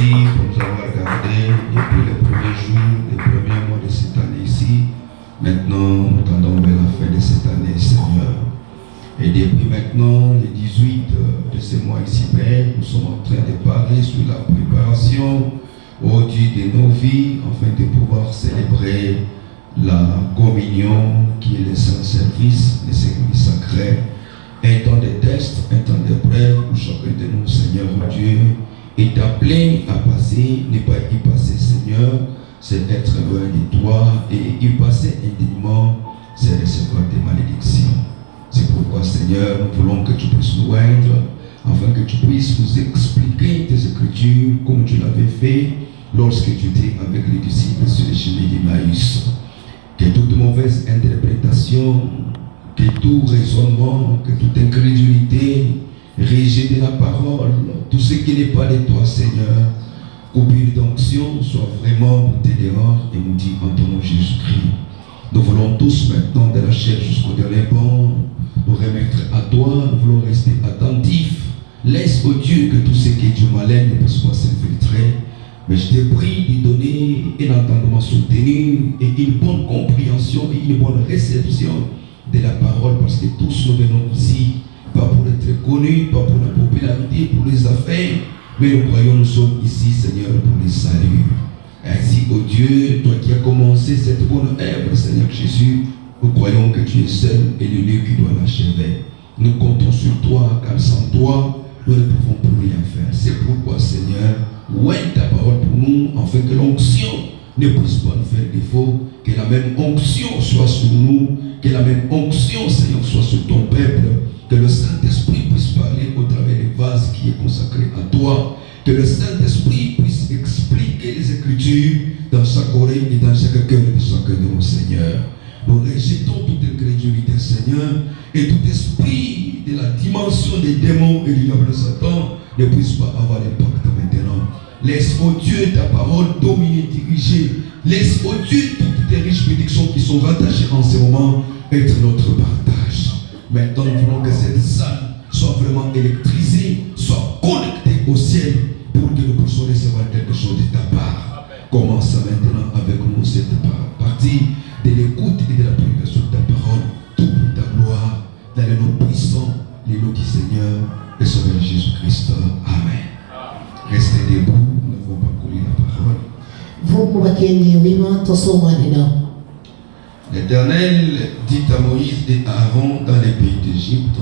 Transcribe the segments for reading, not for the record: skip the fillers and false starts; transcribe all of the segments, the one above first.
merci pour nous avoir gardés depuis les premiers jours, les premiers mois de cette année ici. Maintenant, nous tendons vers la fin de cette année, Seigneur. Et depuis maintenant, le 18 de ce mois ici, Père, nous sommes en train de parler sur la préparation au Dieu de nos vies, afin de pouvoir célébrer la communion qui est le saint service, le service sacré. Un temps de test, un temps d'épreuve où chacun de nous, Seigneur Dieu, est appelé à passer, ne pas y passer, Seigneur, c'est être loin de toi, et y passer indignement, c'est recevoir des malédictions. C'est pourquoi, Seigneur, nous voulons que tu puisses nous joindre, afin que tu puisses nous expliquer tes Écritures comme tu l'avais fait lorsque tu étais avec les disciples sur le chemin d'Emmaüs. Que toute mauvaise interprétation, que tout raisonnement, que toute incrédulité, rejet de la parole, tout ce qui n'est pas de toi, Seigneur, coupure d'onction, soit vraiment tes dehors et nous dit en ton nom Jésus-Christ. Nous voulons tous maintenant de la chair jusqu'au dernier bon, nous remettre à toi, nous voulons rester attentifs. Laisse au Dieu que tout ce qui est du malin ne puisse pas s'infiltrer. Mais je te prie de donner un entendement soutenu et une bonne compréhension et une bonne réception de la parole, parce que tous nous venons ici, pas pour être connus, pas pour la popularité, pour les affaires, mais nous croyons, nous sommes ici, Seigneur, pour les saluts. Ainsi, ô Dieu, toi qui as commencé cette bonne œuvre, Seigneur Jésus, nous croyons que tu es seul et l'unique qui doit l'achever. Nous comptons sur toi, car sans toi, nous ne pouvons plus rien faire. C'est pourquoi, Seigneur, ouvre ta parole pour nous, afin que l'onction ne puisse pas nous faire défaut, que la même onction soit sur nous, que la même onction, Seigneur, soit sur ton peuple, que le Saint-Esprit puisse parler au travers des vases qui est consacré à toi, que le Saint-Esprit puisse expliquer les Écritures dans chaque oreille et dans chaque cœur de chacun de nos seigneurs. Nous rejetons toute incrédulité, Seigneur, et tout esprit de la dimension des démons et du diable Satan ne puisse pas avoir l'impact maintenant. Laisse, ô Dieu, ta parole dominer, diriger. Laisse, ô Dieu, toutes tes riches bénédictions qui sont rattachées en ce moment être notre partage. Maintenant, nous voulons que cette salle soit vraiment électrisée, soit connectée au ciel pour que nous puissions recevoir quelque chose de ta part. Commence maintenant avec nous cette partie de l'écoute et de la prédication de ta parole, tout pour ta gloire, dans les noms puissants, les noms du Seigneur et Sauveur Jésus-Christ. Amen. Restez debout, nous n'avons pas couru la parole. L'Éternel dit à Moïse et à Aaron dans les pays d'Égypte,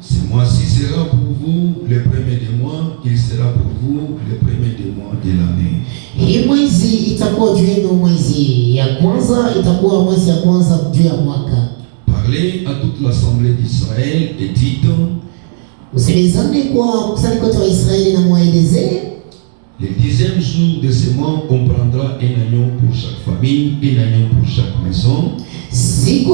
ce mois-ci sera pour vous le premier des mois, il sera pour vous le premier des mois de l'année. Parlez à toute l'assemblée d'Israël et dites, le 10e jour de ce mois, on prendra un agneau pour chaque famille, un agneau pour chaque maison. Si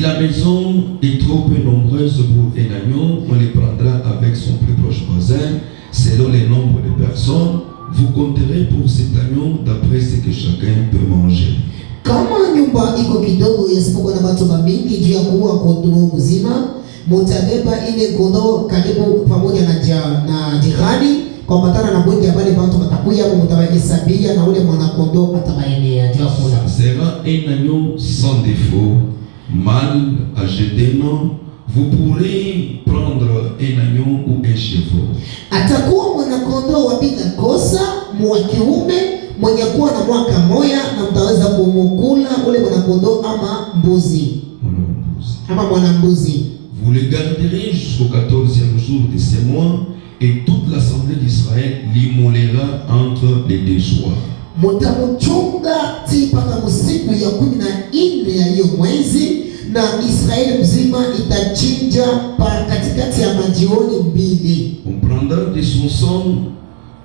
la maison est trop peu nombreuse pour un agneau, on les prendra avec son plus proche voisin, selon le nombre de personnes. Vous compterez pour cet agneau d'après ce que chacun peut manger. Kama nyumba iko kidogo yasipokuwa na watu mingi juu ya kuua kondoo mzima, mutabeba ile kondoo karibu pamoja na jirani, kwa matana na mwingi ambale watu watakuya hapo, mutawahesabia na ule mwana kondoo atabaenea juu ya kula. Sera un agneau sans défaut, mâle âgé d'un an. Vous pourrez prendre un agneau ou un chevreau. Atakuwa mwana kondoo wa bila kosa, mwa kiume mwenye kuwa na mwaka moja, na mtaweza kumukula ule mwanakondoo ama mbuzi. Vous le garderez jusqu'au 14e jour de ce mois, et toute l'assemblée d'Israël l'immolera entre les deux soirs. Mutamuchunga mpaka msiku ya 14 ya hiyo mwezi, na Israeli mzima itachinja katikati ya majioni mbili. On prendra de son sang,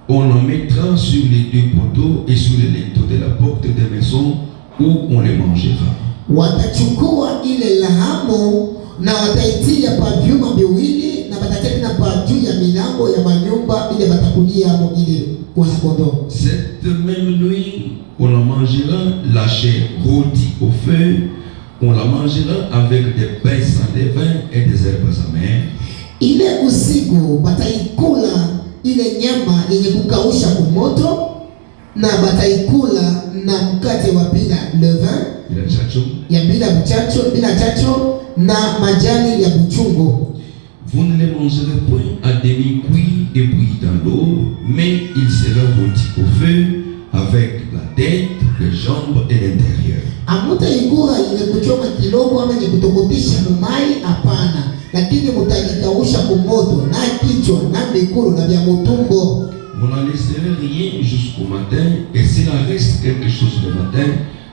on en mettra sur les deux poteaux et sur les linteaux de la porte des maisons où on les mangera. Watachukua ile lahamu na wataitia pa vyuma viwili na watatia pa juu ya milango ya manyumba ile watakulia ile kondoo. Cette même nuit, on en mangera la la chair rôtie au feu, on la mangera avec des pains sans levain et des herbes amères. Ile usiku bataikula ile nyama yenye kukausha kumoto, na bataikula na mkate wa bila levain, ya bila chacho na majani ya buchungu. Vous ne les mangerez point à demi-cuit et bouillis dans l'eau, mais il sera rôti au feu avec la tête, les jambes et l'intérieur. Hamutaikula ile kuchoma kidogo ama ni kutokotisha mumai, hapana, lakini mutaikausha kumoto na kichwa na mikulu na vya mutumbo. Vous n'en laisserez rien jusqu'au matin, et s'il en reste quelque chose le matin,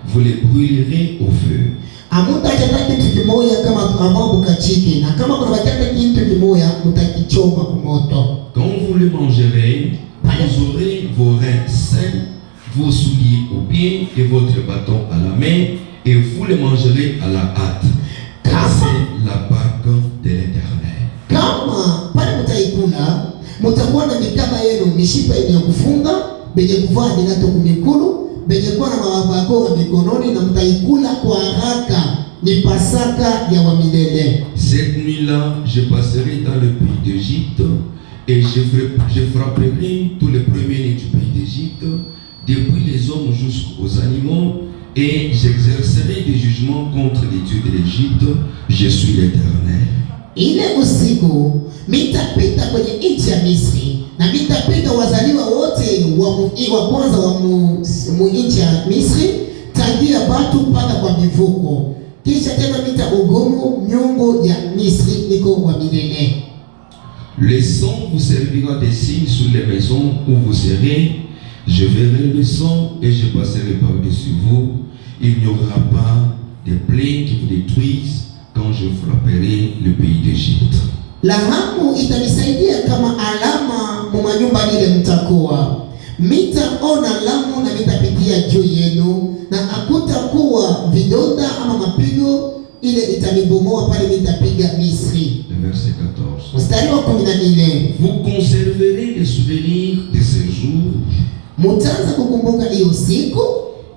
vous les brûlerez au feu. Hamutachata kitu kimoya kama avant bukachiki, na kama kuna batata kitu kimoya mutakichoma kumoto. Quand vous le mangerez, vous aurez vos reins sains, vos souliers aux pieds et votre bâton à la main, et vous le mangerez à la hâte. C'est la Pâque de l'Éternel. Kama pale mutaikula, mutakuwa na mikaba yenu mishipa yenye kufunga, benye kuvaa minato kumikulu, benye kuwa na mawabako wa mikononi, na mutaikula kwa haraka. Ni Pasaka ya wa milele. Cette nuit-là, je passerai dans le pays d'Égypte, et je frapperai tous les premiers-nés du pays d'Égypte, depuis les hommes jusqu'aux animaux, et j'exercerai des jugements contre les dieux de l'Égypte. Je suis l'Éternel. Ile usiku mitapita kwenye nchi ya Misri, na mitapita wazaliwa wote wa kwanza wa nchi ya Misri, tangia batu mpaka kwa mivuko. Kisha tena mitahukumu miungu ya Misri niko wa milele. Le sang vous servira des signes sur les maisons où vous serez. Je verrai le sang et je passerai par-dessus vous. Il n'y aura pas de plaies qui vous détruisent quand je frapperai le pays d'Égypte. Lahamu itanisaidia kama alama mumanyumba nile mtakuwa. Mitaona lamu na mitapitia juu yenu, na hakutakuwa vidonda ama mapigo ile itanibomoa pale mitapiga Misri. Le verset 14. Mstari wa 14. Vous conserverez les souvenirs de ces jours. Mutaanza kukumbuka hiyo siku,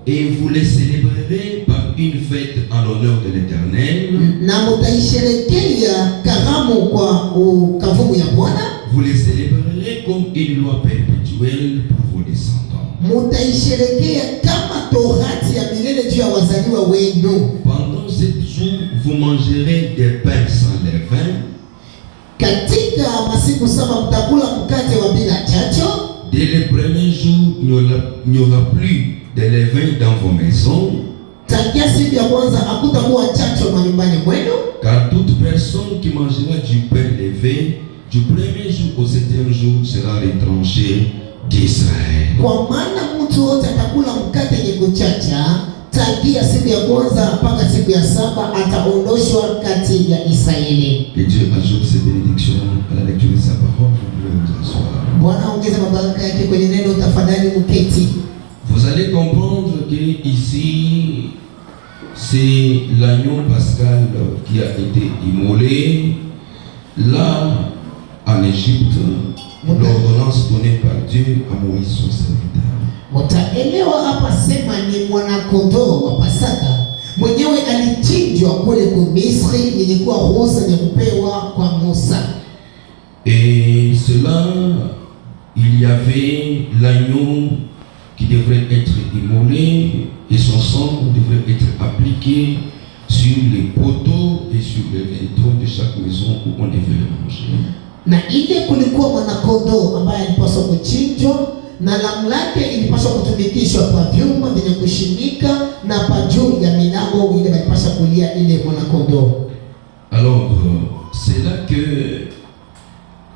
et vous les célébrerez par une fête en l'honneur de l'Éternel. Na mutaisherekea karamu kwa ukavumu ya Bwana. Vous les célébrerez comme une loi perpétuelle pour vos descendants. Mutaisherekea kama torati ya milele juu ya wazaliwa wenu. Pendant 7 jours, vous mangerez des pains sans levain. Katika masiku 7 mtakula mkate wa bila chacho. Dès les premiers jours, il n'y aura plus de levain dans vos maisons. Tangia siku ya kwanza hakutakuwa chacho manyumbani mwenu. Car toute personne qui mangera du pain levé du premier jour au 7e jour sera retranché d'Israël. Kwa maana mtu wote atakula mkate yenye kuchacha tangia siku ya kwanza mpaka siku ya 7 ataondoshwa kati ya Israeli. Que Dieu ajoute ses bénédictions à la lecture de sa parole. Vous pouvez vous asseoir. Bwana ongeza mabaraka yake kwenye neno, tafadhali mketi. Vous allez comprendre que ici c'est l'agneau pascal qui a été immolé là en Égypte, l'ordonnance donnée par Dieu à Moïse son serviteur. Mtaelewa hapa sema ni mwanakondoo wa Pasaka mwenyewe alichinjwa kule kwa Misri, ilikuwa ruhusa ya kupewa kwa Musa. Et cela, il y avait l'agneau qui devrait être immolé et son sang devrait être appliqué sur les poteaux et sur les linteaux de chaque maison où on devait le manger. Na ile kulikuwa mwanakondoo ambaye alipaswa kuchinjwa, na damu lake ilipaswa kutumikishwa kwa vyuma vyenye kushimika na pa juu ya milango ile walipaswa kulia ile mwanakondoo. Alors, c'est là que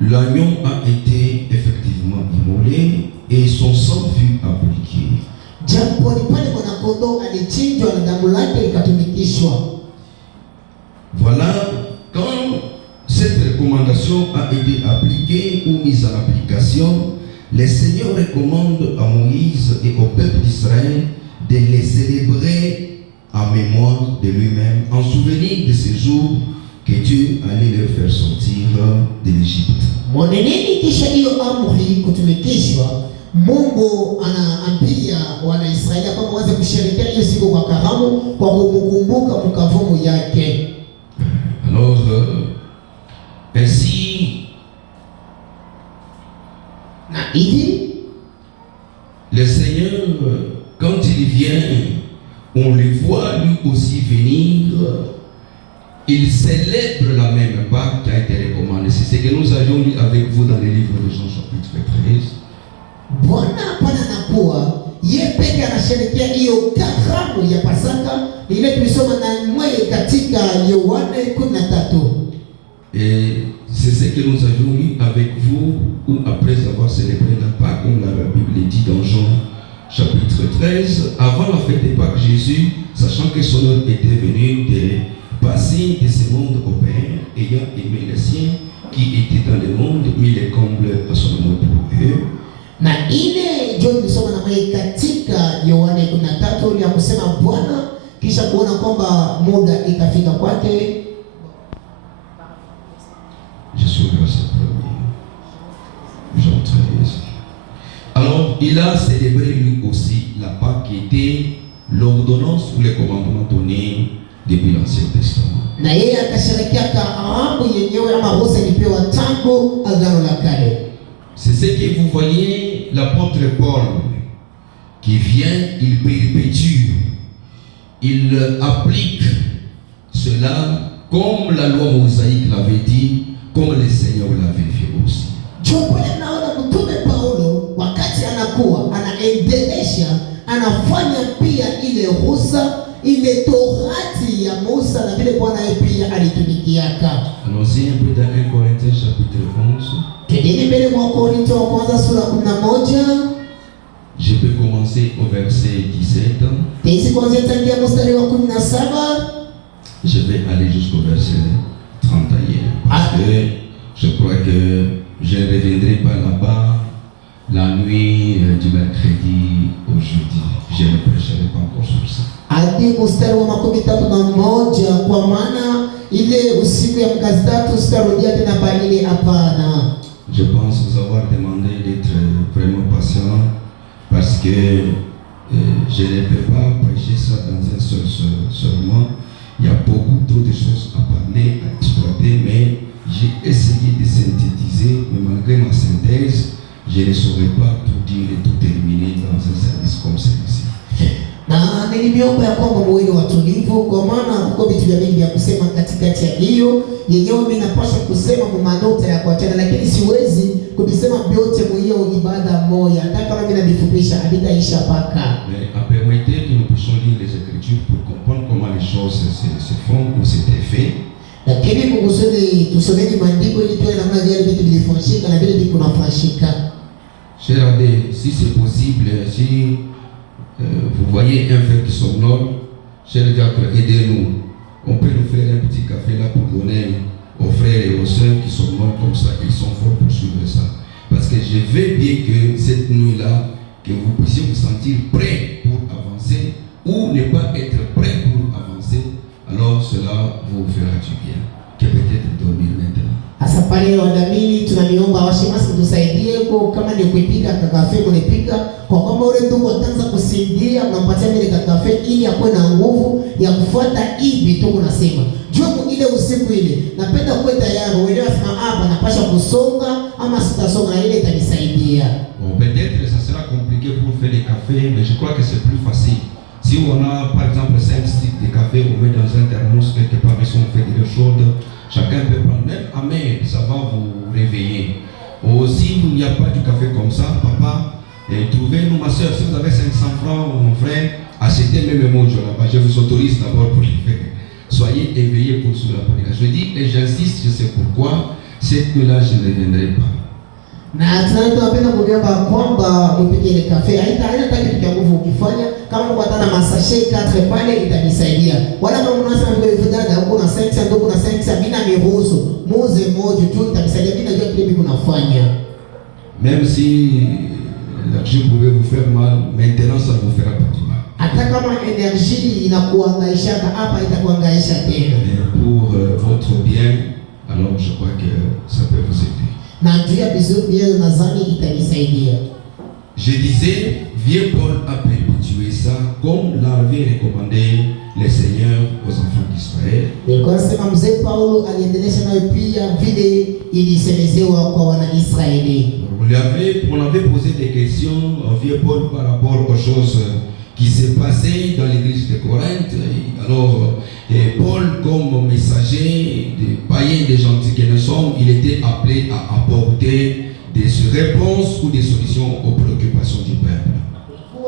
l'agneau a été effectivement immolé et son sang fut appliqué. Japo ni pale mwanakondoo alichinjwa na damu lake ikatumikishwa. Voilà, quand cette recommandation a été appliquée ou mise en application, le Seigneur recommande à Moïse et au peuple d'Israël de les célébrer en mémoire de lui-même, en souvenir de ces jours que Dieu allait leur faire sortir de l'Égypte. Moneneni kisha hiyo amri kutumikishwa, Mungu anaambia Wanaisraeli kwamba waweze kusherehekea hiyo siku kwa karamu kwa kumkumbuka mkavumu yake. Alors, ainsi, na hivi le Seigneur, quand il vient, on le voit lui aussi venir. Il célèbre la même Pâque qui a été recommandée. C'est ce que nous avions lu avec vous dans le livre de Jean chapitre 13. Bwana pana nakuwa yeye peke anasherehekea hiyo karamu ya Pasaka, ile tulisoma na mwe katika Yohana 13. Et c'est ce que nous avions lu avec vous ou après avoir célébré la Pâque, comme la Bible dit dans Jean chapitre 13. Avant la fête de Pâques, Jésus, sachant que son heure était venue de passer de ce monde au Père, ayant aimé les siens qui étaient dans le monde, mit les combles à son amour pour eux. Na ile ndio tulisoma na mwe katika Yohana 13 ya kusema Bwana kisha kuona kwamba muda ikafika kwake. Je suis au verset 1er, Jean 13. Alors, il a célébré lui aussi la Pâque qui était l'ordonnance ou les commandements donnés depuis l'Ancien Testament. Na yeye akasherehekea karamu yenyewe ama ruhusa ilipewa tangu Agano la Kale. C'est ce que vous voyez l'apôtre Paul qui vient, il perpétue, il applique cela comme la loi mosaïque l'avait dit, comme le Seigneur l'avait fait aussi. Chopole naona mtume Paulo wakati anakuwa anaendelesha anafanya pia ile ruhusa ile torati ya Musa na vile Bwana yeye pia alitumikiaka. Allons-y un peu dans 1 Corinthiens chapitre 11. Tudini mbele mwa Korinto wa kwanza sura 11. Je peux commencer au verset 17. Tezi kuanzia tangia mstari wa 17. Je vais aller jusqu'au verset 31. Parce que je crois que je ne reviendrai pas là-bas la nuit du mercredi au jeudi. Je ne prêcherai pas encore sur ça. Hadi mstari wa 31 kwa maana ile usiku ya mkazi tatu sitarudia tena pale hapana. Je pense vous avoir demandé d'être vraiment patient parce que je ne peux pas prêcher ça dans un seul sermon. Il y a beaucoup trop de choses à parler, à exploiter, mais j'ai essayé de synthétiser, mais malgré ma synthèse, je ne saurais pas tout dire et tout terminer dans un service comme celui-ci. Na niliomba ya kwamba muwe watulivu kwa maana kuko vitu vingi vya kusema katikati ya hiyo yenyewe. Mimi napaswa kusema manota ya kuachana, lakini siwezi kubisema vyote mwiyo ibada moja. Hata kama mimi nabifupisha habitaisha paka. Mais permettez que nous puissions lire les Écritures pour comprendre comment les choses se font ou s'étaient fait. Lakini kukusudi tusomeni maandiko ili tuone namna gani vitu vilifanyika na vile vikunafanyika. Chers amis, si c'est possible, si vous voyez un frère qui somnole, chers diacres, aidez-nous. On peut nous faire un petit café là pour donner aux frères et aux sœurs qui somnolent comme ça, ils sont forts pour suivre ça. Parce que je veux bien que cette nuit-là, que vous puissiez vous sentir prêt pour avancer ou ne pas être prêt pour avancer, alors cela vous fera du bien. Que peut-être dormir maintenant. Asa pale wadamini tunaniomba washemasi tusaidie kwa kama ni kuipika kafe kunipika kwa kwamba ule ndugu ataanza kusaidia mnampatia mimi kafe ili akwe na nguvu ya kufuata hivi tu kunasema. Jumu ile usiku ile napenda kuwa tayari uelewa sema hapa napasha kusonga ama sitasonga ile itanisaidia. Bon, peut-être ça sera compliqué pour faire des cafés, mais je crois que c'est plus facile. Si on a par exemple 5 sticks de café, on met dans un thermos quelque part, et si on fait de l'eau chaude, chacun peut prendre même amer, ça va vous réveiller. Ou si il n'y a pas du café comme ça, papa, trouvez-nous ma soeur, si vous avez 500 francs, mon frère, achetez même un mojo là-bas, je vous autorise d'abord pour les faire. Soyez éveillés pour suivre la parole. Je dis et j'insiste, je sais pourquoi, cette nuit-là je ne reviendrai pas. Na tunapenda kuomba kwamba mpige ile kafe haina kitu cha nguvu ukifanya kama kupatana masashe 4 pale itanisaidia. Wala kama unasema ndio vidada huko na sensa ndio na sensa bila miruhusu muze moja tu itanisaidia bila najua kile mimi kunafanya. Même si l'argent pouvait vous faire mal, maintenant ça ne vous fera pas du mal. Hata kama energie inakuangaisha hapa itakuangaisha tena. Pour votre bien, alors je crois que ça peut vous aider. Na njia vizuri nadhani itanisaidia. Je disais, vieux Paul a perpétué ça comme l'avait recommandé le Seigneur aux enfants d'Israël. Nilikuwa nasema mzee Paulo aliendelesha nayo pia vile ilisemezewa kwa Wanaisraeli. On avait posé des questions au vieux Paul par rapport aux choses qui s'est passé dans l'église de Corinthe. Alors, Paul, comme messager des païens, des gentils que nous sommes, il était appelé à apporter des réponses ou des solutions aux préoccupations du peuple.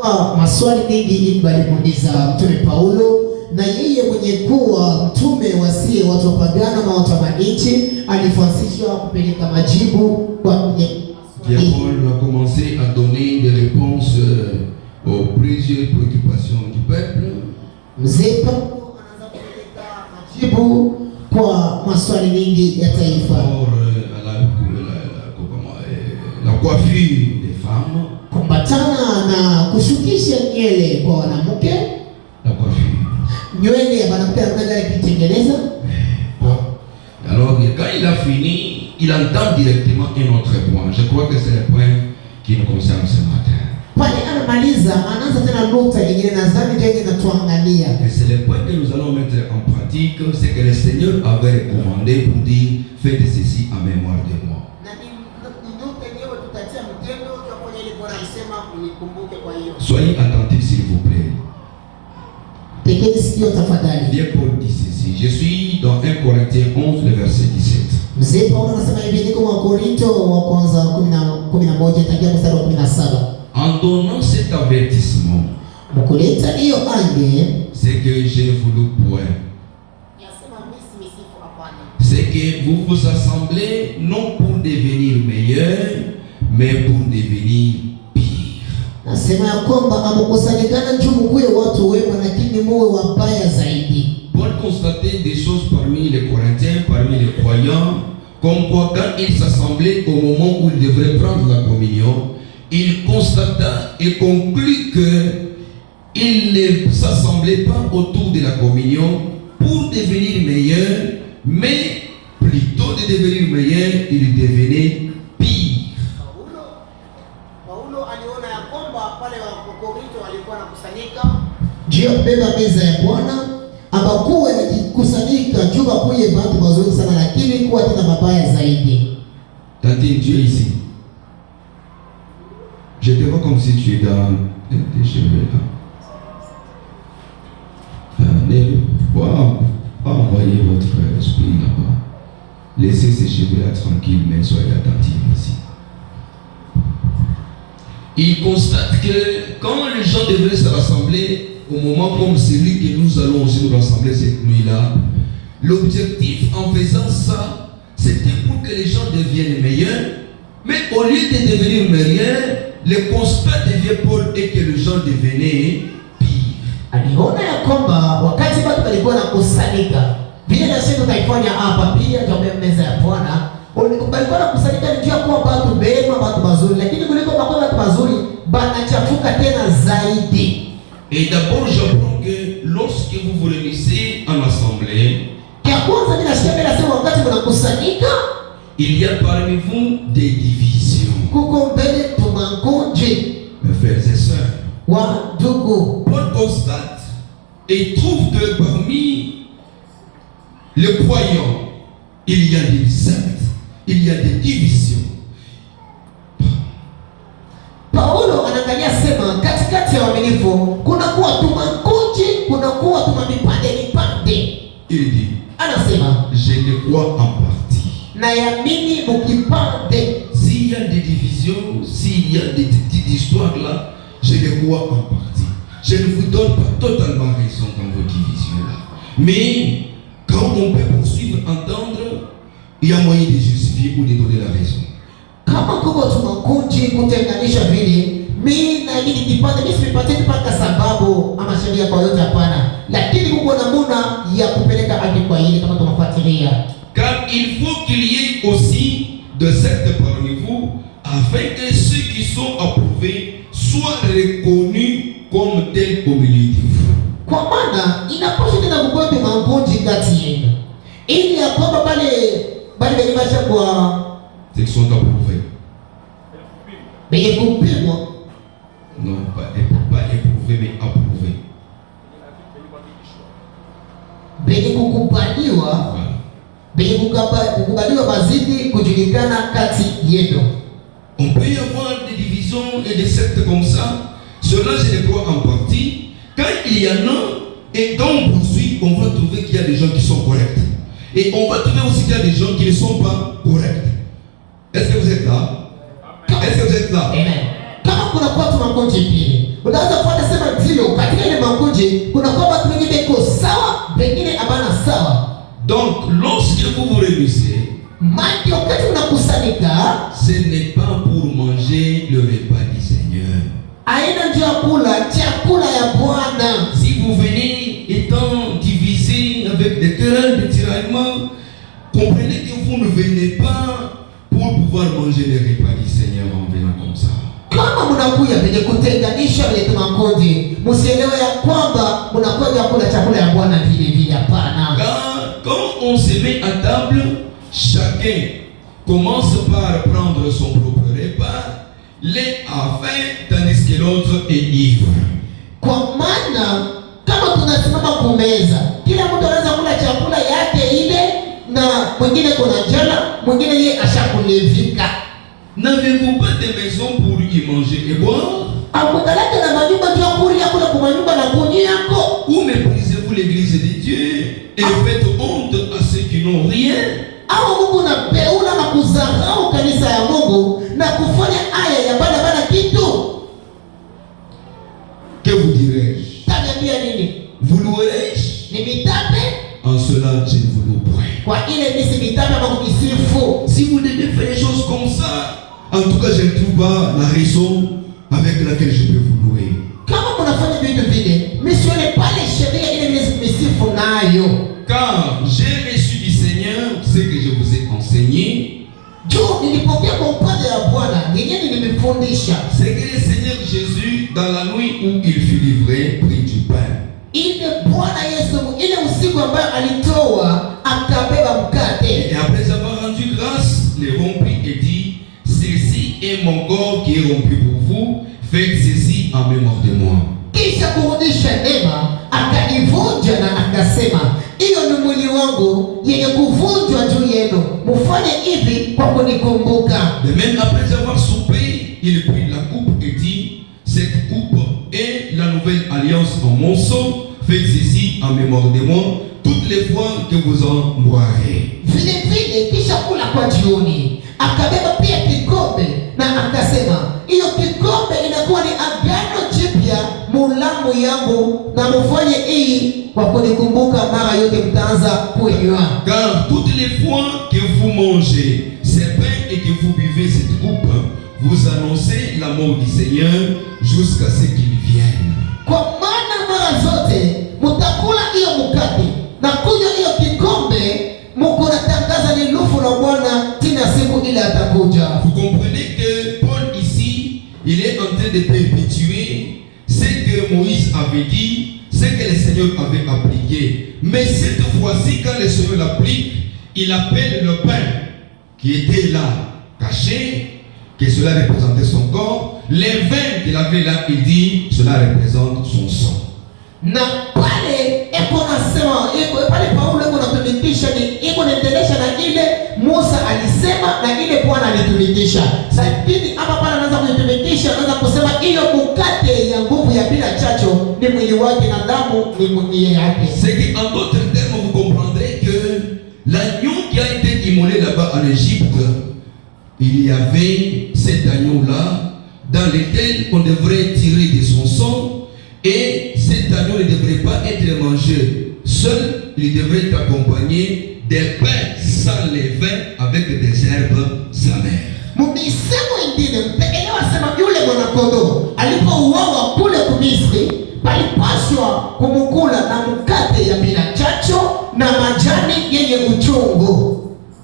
Kwa maswali mengi walimuuliza mtume Paulo, na yeye mwenye kuwa mtume wasiye watu wa pagano na watu wa nchi alifanisishwa kupeleka majibu kwa Paul a commencé à donner des réponses aux plusieurs préoccupations du peuple. Mzee Paulo anaanza kupeleka majibu kwa maswali mengi ya taifa. La coiffure des femmes. Kumbatana na kushukisha nywele kwa wanawake. La coiffure. Nywele ya mwanamke anataka kutengeneza. Alors quand il a fini, il entend directement un autre point. Je crois que c'est le point qui nous concerne ce matin. Pale anamaliza anaanza tena nukta nyingine nadhani ndio inatuangalia. Et c'est le point que nous allons mettre en pratique, c'est que le Seigneur avait recommandé pour dire faites ceci en mémoire de moi. Soyez attentifs s'il vous plaît. Vieux Paul dit ceci. Je suis dans 1 Corinthiens 11, le verset 17. Mzee Paulo anasema hivi, niko wa Korinto wa kwanza 11 tangia mstari wa 17. En donnant cet avertissement, c'est que je ne vous loue point. C'est que vous vous assemblez non pour devenir meilleurs, mais pour devenir pires. Nasema ya kwamba amekusanyikana juu mkuwe watu wema lakini muwe wabaya zaidi. Paul constatait des choses parmi les Corinthiens, parmi les croyants, comme quoi quand ils s'assemblaient au moment où ils devraient prendre la communion, il constata et conclut qu'ils ne s'assemblaient pas autour de la communion pour devenir meilleurs, mais plutôt de devenir meilleurs, ils devenaient pires. Paulo aliona ya kwamba pale wa Korinto walikuwa wanakusanyika juu ya kubeba meza ya Bwana, abakuwa nikusanyika juu bakuye watu wazuri sana lakini kuwa tena mabaya zaidi. Tantine, tu es ici. Je te vois comme si tu es dans tes cheveux là. Pas envoyer votre esprit là-bas. Laissez ces cheveux là tranquilles, mais soyez attentifs ici. Il constate que quand les gens devraient se rassembler au moment comme celui que nous allons aussi nous rassembler cette nuit-là, l'objectif en faisant ça, c'était pour que les gens deviennent meilleurs, mais au lieu de devenir meilleurs, le constat de vieux Paul est que les gens devenaient pires. Aliona ya kwamba wakati watu walikuwa wanakusanyika, vile na sisi tutaifanya hapa pia kwa meza ya Bwana, walikuwa wanakusanyika ndio kwa watu bema, watu mazuri, lakini kuliko kwa watu mazuri banachafuka tena zaidi. Et d'abord j'apprends que lorsque vous vous réunissez en assemblée, il y a parmi vous des divisions. Mes frères et sœurs, Paul constate et trouve que parmi les croyants, il y a des sectes, il y a des divisions. Paulo anaangalia sema katikati ya waaminifu kuna kuwa tumakundi, kuna kuwa tumavipande. Il dit, anasema je le crois en partie. Na yamini mukipande. S'il y a des divisions, s'il y a des petites histoires là, je le crois en partie. Je ne vous donne pas totalement raison dans vos divisions là. Mais quand on peut poursuivre, entendre, il y a moyen de justifier ou de donner la raison. Kama kuko tumakundi kutenganisha vile, mimi na hili kipande mimi sipate mpaka sababu ama sheria kwa yote hapana. Lakini kuko namna ya kupeleka hadi kwa ile kama tunafuatilia. Car il faut qu'il y ait aussi de sectes parmi vous afin que ceux qui sont approuvés soient reconnus comme tels au milieu de vous. Kwa maana inapaswa tena kukuwa tumakundi kati yenu. Ili ya kwamba pale ceux qui sont approuvés. benye kukubaliwa, benye kukubaliwa bazidi kujulikana kati yenu. On peut y avoir des divisions et des sectes comme ça. Cela, je les crois en partie. Quand il y en a, et quand on poursuit, on va trouver qu'il y a des gens qui sont corrects. Et on va trouver aussi qu'il y a des gens qui ne sont pas corrects. Est-ce que vous êtes là? Est-ce que vous êtes là? Amen. Kama kuna kwa tumakonje pili, unaweza kufuata sema ndio katika ile makonje kuna kwa watu wengine iko sawa, wengine hapana sawa. Donc, lorsque vous vous réunissez, ce n'est pas pour manger le repas du Seigneur. Si vous venez étant divisé avec des querelles, des tiraillements, comprenez que vous ne venez pas pour pouvoir manger le repas du Seigneur en venant comme ça. Kama mnakuja penye kutenganisha vile makonje, msielewe ya kwamba mnakuja kula chakula ya Bwana vile vile, hapana. Quand on se met à table, chacun commence par prendre son propre repas. L'un a faim tandis que l'autre est ivre. Kwa maana kama tunasimama kumeza, kila mtu anaweza kula chakula yake ile na mwingine kuna njala, mwingine yeye ashakulevika. N'avez-vous pas de maison pour y manger et boire? Ou méprisez-vous l'église de Dieu et faites honte à ceux qui n'ont rien? Que vous dirais-je? Vous louerai-je? En cela, je ne vous loue point. Si vous devez faire des choses comme ça, en tout cas, je ne trouve pas la raison avec laquelle je peux vous louer. Car j'ai reçu du Seigneur ce que je vous ai enseigné. C'est que le Seigneur Jésus, dans la nuit où il fut livré, prit du pain. Et après avoir rendu grâce, les rompit et dit: ceci est mon corps qui est rompu pour vous, faites ceci en mémoire de moi. Kisha kurudisha neema, akaivunja na akasema, hiyo ni mwili wangu yenye kuvunjwa juu yenu, mufanye hivi kwa kunikumbuka. De même, après avoir soupé, il prit la coupe et dit: cette coupe est la nouvelle alliance en mon sang, faites ceci en mémoire de moi toutes les fois que vous en boirez. Vile vile kisha kula kwa jioni, akabeba pia kikombe na akasema, hiyo kikombe inakuwa ni agano jipya mulamu yangu, na mufanye hii kwa kunikumbuka mara yote mtaanza kunywa. Car toutes les fois que vous mangez ce pain et que vous buvez cette coupe, vous annoncez la mort du Seigneur jusqu'à ce qu'il vienne. Kwa maana mara zote mutakula hiyo mkate na kunywa hiyo kikombe, Mungu anatangaza ni lufu la Bwana tina siku ile atakuja. Vous comprenez que Paul ici, il est en train de perpétuer ce que Moïse avait dit, ce que le Seigneur avait appliqué. Mais cette fois-ci, quand le Seigneur l'applique, il appelle le pain qui était là, caché, que cela représentait son corps. Les vins qu'il avait là, il dit, cela représente son sang. Na pale eko nasema pale Paulo eko natumitisha ni eko naendelesha na ile Musa alisema na ile Bwana alitumitisha. Lakini hapa pale anaanza kutumitisha, anaanza kusema hiyo mkate ya nguvu ya bila chacho ni mwili wake na damu ni mwili yake. C'est qu'en d'autres termes, vous comprendrez que l'agneau qui a été immolé là-bas en Égypte, il y avait cet agneau-là dans lequel on devrait tirer de son sang. Et cet agneau ne devrait pas être mangé seul, il devrait être accompagné des pains sans levain avec des herbes amères. Mubisemo ingine mpelewa sema yule mwanakondoo alipouawa kule Misri, palipaswa kumukula na mkate ya bila chacho na majani yenye uchungu.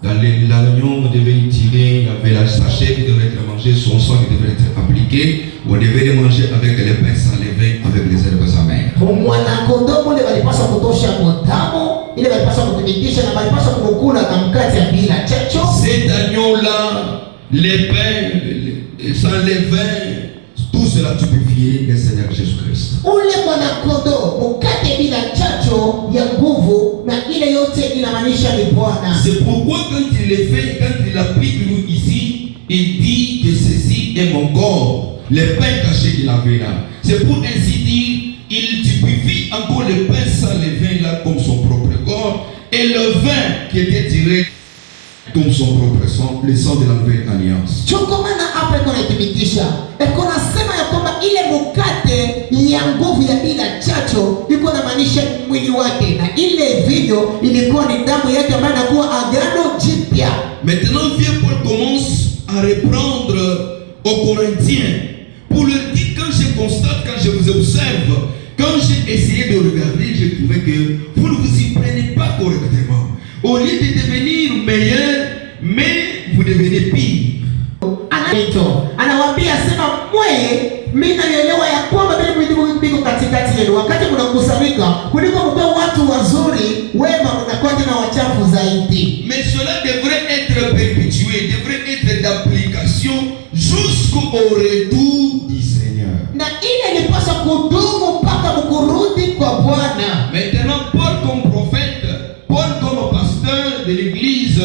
Dans l'agneau, on devait tirer, il y avait la sachet qui devait être mangé, son sang qui devait être appliqué. On devait le manger avec les pains sans levain, avec les herbes amères. Cet agneau-là, les pains sans levain, tout cela typifiait le Seigneur Jésus-Christ. chacho ya nguvu, na ile yote inamaanisha ni Bwana. C'est pourquoi quand il est fait, quand il a pris de l'eau ici, il dit que ceci est mon corps, le pain caché qu'il avait là. C'est pour ainsi dire, il typifie encore le pain sans le vin là comme son propre corps, et le vin qui était tiré comme son propre sang, le sang de la nouvelle alliance. Chokomana hapa iko naithibitisha. Iko nasema ya kwamba ile mkate ya nguvu ya bila chacho iko na maanisha mwili wake, na ile vinyo ilikuwa ni damu yake ambayo inakuwa agano jipya. Maintenant, vieux Paul commence à reprendre aux Corinthiens pour leur dire, quand je constate, quand je vous observe, quand j'ai essayé de regarder, j'ai trouvé que vous ne vous y prenez pas correctement. Au lieu de devenir meilleur, mais vous devenez pire. Anawaambia sema mwe, mimi naelewa ya kwamba mbiko katikati yenu wakati mnakusanyika kuliko mko watu wazuri wema, mnakuwa tena wachafu zaidi. Mais cela devrait être perpétué, devrait être d'application jusqu'au retour du Seigneur. Na ile ilipaswa kudumu mpaka mkurudi kwa Bwana. Maintenant, Paul comme prophète, Paul comme pasteur de l'église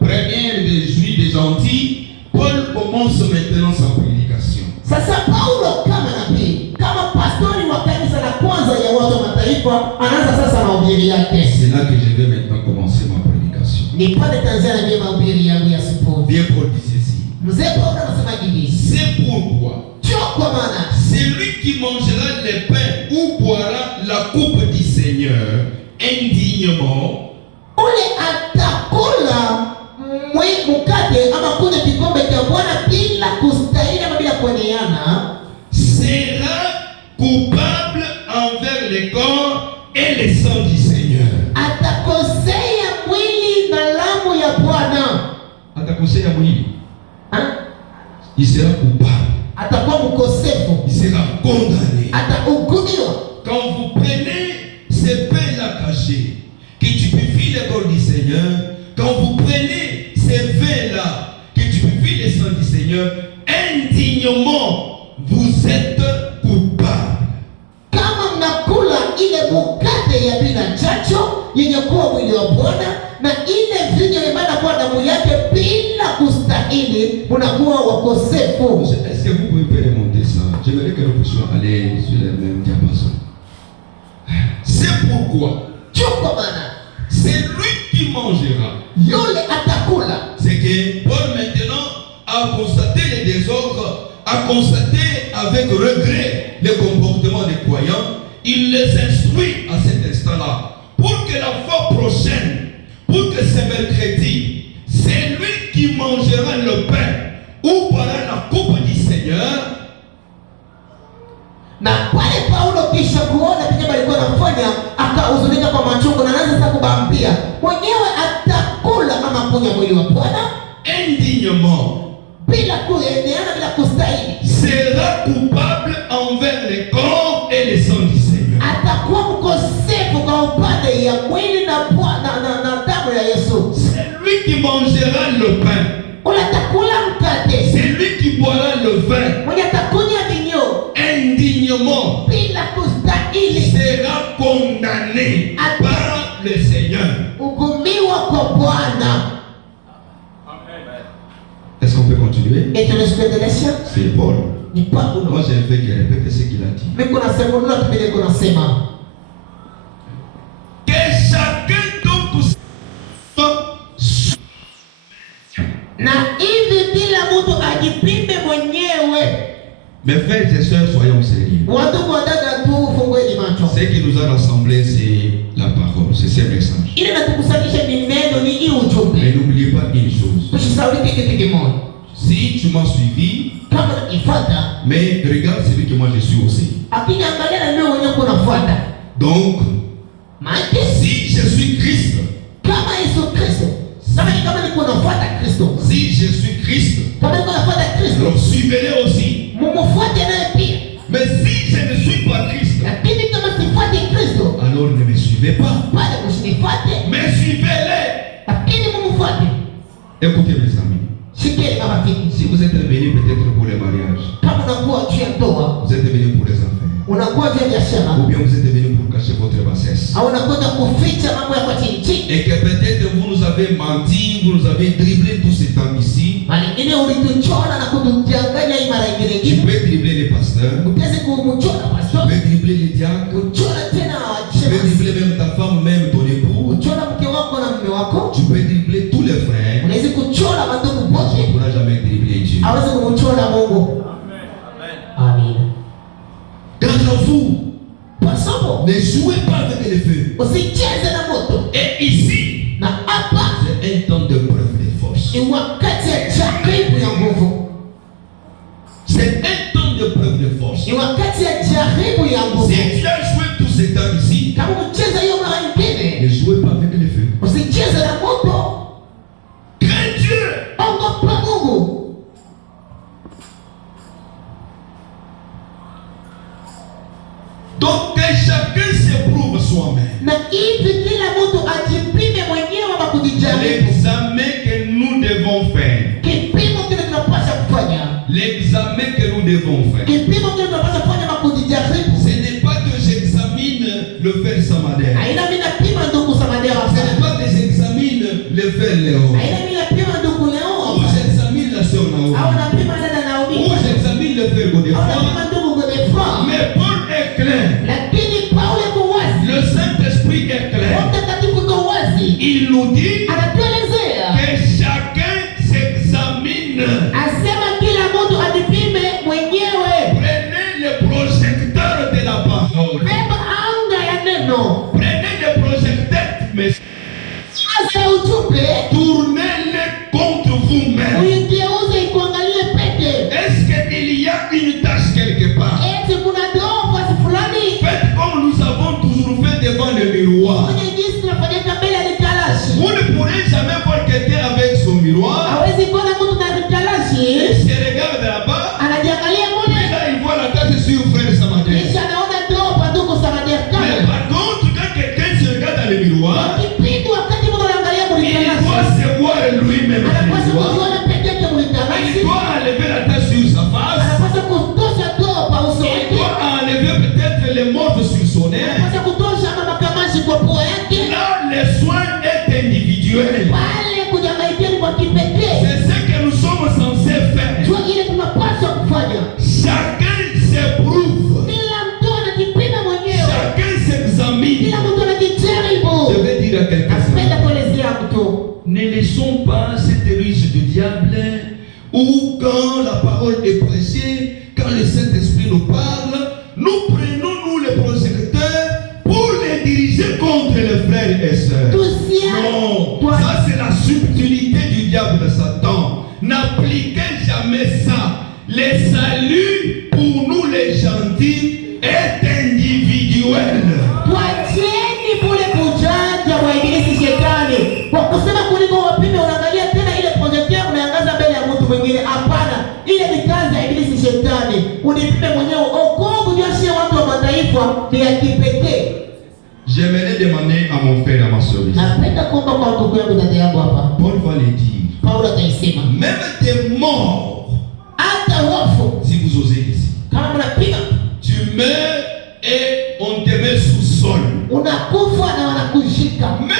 première des Juifs, des gentils, Paul commence maintenant sa prédication. Sasa Paulo kama nabii, kama pastori wa kanisa la kwanza ya watu wa mataifa, anaanza sasa mahubiri yake. C'est là que je vais maintenant commencer ma prédication. Ni pale Tanzania ndio mahubiri yangu ya sipo. Bien Paul dit ceci. Mzee Paulo anasema hivi. C'est pourquoi Kwa maana celui qui mangera le pain ou boira la coupe du Seigneur indignement, ule atakula mkate ama kunywa kikombe cha Bwana bila kustahili ama bila kuoneana, sera coupable envers le corps et le sang du Seigneur. Atakosea mwili na damu ya Bwana. Atakosea mwili. Il sera coupable. Atakuwa mkosefu. Il sera condamné. Atahukumiwa. Quand vous prenez ce pain-là caché, qui typifie le corps du Seigneur, quand vous prenez ces vins-là, qui typifient le sang du Seigneur, indignement, vous êtes coupable. Kama mnakula ile mkate ya bila chacho yenye kuwa mwili wa Bwana na ile vinyo imana kwa damu yake bila kustahili, unakuwa wakosefu. Est-ce que vous pouvez remonter ça? J'aimerais que nous puissions aller sur le même diapason. C'est pourquoi c'est lui qui mangera. Yule atakula. C'est que Paul maintenant a constaté les désordres, a constaté avec regret le comportement des croyants. Il les instruit à cet instant-là pour que la fois prochaine, pour que ce mercredi, c'est lui qui mangera le pain ou boira la coupe du Seigneur. Na pale Paulo kisha kuona vile alikuwa anafanya akahuzunika kwa machungu, na anaanza sasa kubambia mwenyewe atakula ama kunywa mwili wa Bwana indignement, bila kueneana, bila kustahili, sera coupable envers le corps et le sang du Seigneur. Atakuwa mkosefu kwa upande ya mwili na damu ya Yesu. C'est lui qui mangera le pain. Ule atakula mkate. C'est lui qui boira le vin. Mwenye atakunywa vinyo indignement, bila kustahili, sera condamné par le Seigneur. Hukumiwa kwa Bwana. Est-ce qu'on peut continuer? Et tu le souhaites? C'est Paul. Ni Paulo. Moi j'ai un fait qui répète ce qu'il a dit. Mais kuna sema ndio tupende kuna sema. Que chacun donc na hivi bila mtu ajipime mwenyewe. Mes frères et sœurs, soyons sérieux. Watu wa dada tu fungueni macho. Ce qui nous a rassemblés, c'est la parole, c'est ce message. Ile natukusanyisha ni neno, ni hii ujumbe. Mais n'oubliez pas une chose. Tusisaulike kitu kimoja. Si tu m'as suivi, kama ifuata, mais regarde celui que moi je suis aussi. Lakini angalia na mimi mwenyewe kunafuata. Donc, si je suis Christ, kama Yesu Kristo, kama ni kunafuata Kristo, si je suis Christ, kama ni kunafuata Kristo, alors suivez-le aussi. Mumufuate naye pia. Mais si je ne suis pas Christ, lakini kama sifuati Kristo, alors ne me suivez pas. Bali msinifuate. Mais suivez-le. Lakini mumufuate. Écoutez mes amis. Sikieni marafiki. Si vous êtes venus peut-être pour les mariages, kama unakuwa juu ya ndoa, vous êtes venus pour les affaires, unakuwa juu ya biashara, ou bien vous êtes venus pour cacher votre bassesse. Unakwenda kuficha mambo yako chini chini. Et que peut-être vous nous avez menti, vous nous avez dribblé tout ce temps ici. Malingine ulituchora na kutudanganya hii mara nyingine. Tu peux dribbler les pasteurs. Utaweza kumchora pastor. Tu peux dribbler les diacres. Uchora tena Tu peux dribbler même ta femme, même ton époux. uchora mke wako na mume wako. Tu peux dribbler tous les frères. Unaweza kuchora mandugu wote. Tu ne pourras jamais dribbler Dieu. Hawezi kumchora Mungu. Amen. Gardez-vous. Pasomo. Ne jouez pas avec le feu. Usicheze na moto. Et ici, Na hapa c'est un temps de preuve de force. ni wakati ya jaribu ya nguvu. C'est un temps de preuve de force. Ni wakati ya jaribu ya nguvu. Si tu as joué tout ce temps ici, Kama ucheza hiyo mara nyingine, ne jouez pas avec le feu. usicheze na moto. Crains Dieu. Ogopa Mungu. Donc que chacun s'éprouve soi-même. Na hivi kila mtu ajipime mwenyewe kwa kujijaribu. L'examen que nous devons faire. Kipimo kile tunapaswa kufanya. L'examen que nous devons faire. Kipimo kile tunapaswa kufanya kwa kujijaribu. Ce n'est pas que j'examine le frère Samadère. Haina mimi napima ndugu Samadera. Ce n'est pas que j'examine le frère Léo. Haina mimi napima ndugu Leo. Ou j'examine la sœur Naomi. Au napima dada Naomi. Ou j'examine le frère Au Godefroy. napima ndugu Godefroy. Mais Paul est clair. Lakini Paulo kwa wazi. Le Saint-Esprit est clair. Mtakatifu kwa wazi. Il nous dit Anatuelezea. que chacun s'examine. Asema kila mtu ajipime mwenyewe. Prenez le projecteur de la parole. Beba anga ya neno. Prenez le projecteur, mais Sasa ujumbe. tournez-le contre vous-même. Uigeuze ikuangalie peke. Est-ce qu'il y a une tâche quelque part? Eti kuna doa fulani. Faites comme nous avons toujours fait devant le miroir. Kwenye jinsi tunafanyika mbele ya likalashi. Vous ne pourrez jamais voir quelqu'un avec son miroir. Hawezi kuona mtu na likalashi. Il se regarde là-bas. Anajiangalia Puis mule. là, il voit la tâche sur frère Samadère. Kisha anaona doa kwa ndugu Samadera. Mais par contre, quand quelqu'un se regarde dans le miroir, Kipindi wakati mtu anaangalia il likalashi. doit se voir lui-même dans le Anapaswa miroir. kujiona peke yake Il likalashi. doit enlever la tâche sur sa face. Anapaswa kutosha doa kwa uso Il wake. doit enlever peut-être les morts sur son air. Anapaswa kutosha makamashi kwa pua yake. Là, le soin est individuel. Pale kujangaikia ni kwa kipekee. C'est ce que nous sommes censés faire. Jua ile tunapaswa kufanya. Chacun s'éprouve. Kila mtu anajipima mwenyewe. Chacun s'examine. Kila mtu anajijaribu. Je vais dire à quelqu'un. Asipenda kuelezea mtu. Ne laissons pas cette ruse du diable où quand la parole est prêchée, quand le Saint-Esprit nous parle, nous prenons nous les projecteurs pour les diriger contre les frères et sœurs. Non, ça c'est la subtilité du diable de Satan. N'appliquez jamais ça. Le salut pour nous les gentils est individuel. Tuacheni kule kujanja wa ibilisi shetani. Kwa kusema kuliko wapime unaangalia tena ile projecteur unaangaza mbele ya mtu mwingine. Hapana. Ile ni kazi ya ibilisi shetani. Unipime mwenyewe. Okovu joshie watu wa mataifa ni ya kipekee. J'aimerais demander à mon frère et à ma soeur. Napenda kuomba kwa ndugu yangu dada yangu hapa. Paul va le dire. Paulo ataisema. Même des morts. Hata wafu. Si vous osez ici. Kama mnapiga. Tu meurs et on te met sous sol. Unakufa na wanakushika. Mais